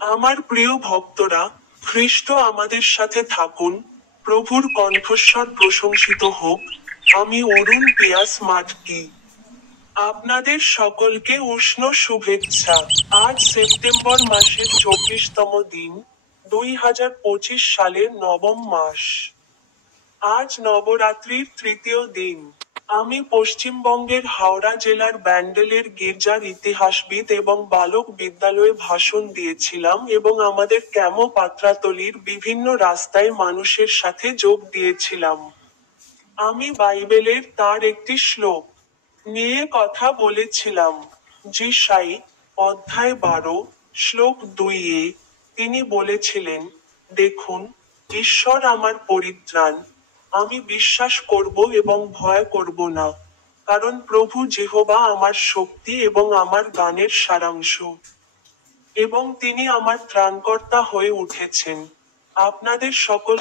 আমার প্রিয় ভক্তরা, খ্রিস্ট আমাদের সাথে থাকুন, প্রভুর কণ্ঠস্বর প্রশংসিত হোক। আমি অরুণ পিয়াস মাটকি। আপনাদের সকলকে উষ্ণ শুভেচ্ছা। আজ সেপ্টেম্বর মাসের 24তম দিন, 2025 সালের নবম মাস। আজ নবরাত্রির তৃতীয় দিন। আমি পশ্চিমবঙ্গের হাওড়া জেলার ব্যান্ডেলের গির্জার ইতিহাসবিদ এবং বালক বিদ্যালয়ে ভাষণ দিয়েছিলাম এবং আমাদের ক্যামো পাত্রাতলির বিভিন্ন রাস্তায় মানুষের সাথে যোগ দিয়েছিলাম। আমি বাইবেলের তার একটি শ্লোক নিয়ে কথা বলেছিলাম। যিশাই, অধ্যায় 12, শ্লোক 2-এ তিনি বলেছিলেন, দেখুন, ঈশ্বর আমার পরিত্রাণ, আমি বিশ্বাস করব এবং ভয় করব না, কারণ প্রভু যেহোবা আমার শক্তি এবং আমার গানের সারাংশ, এবং তিনি আমার ত্রাণকর্তা হয়ে উঠেছেন। আপনাদের সকল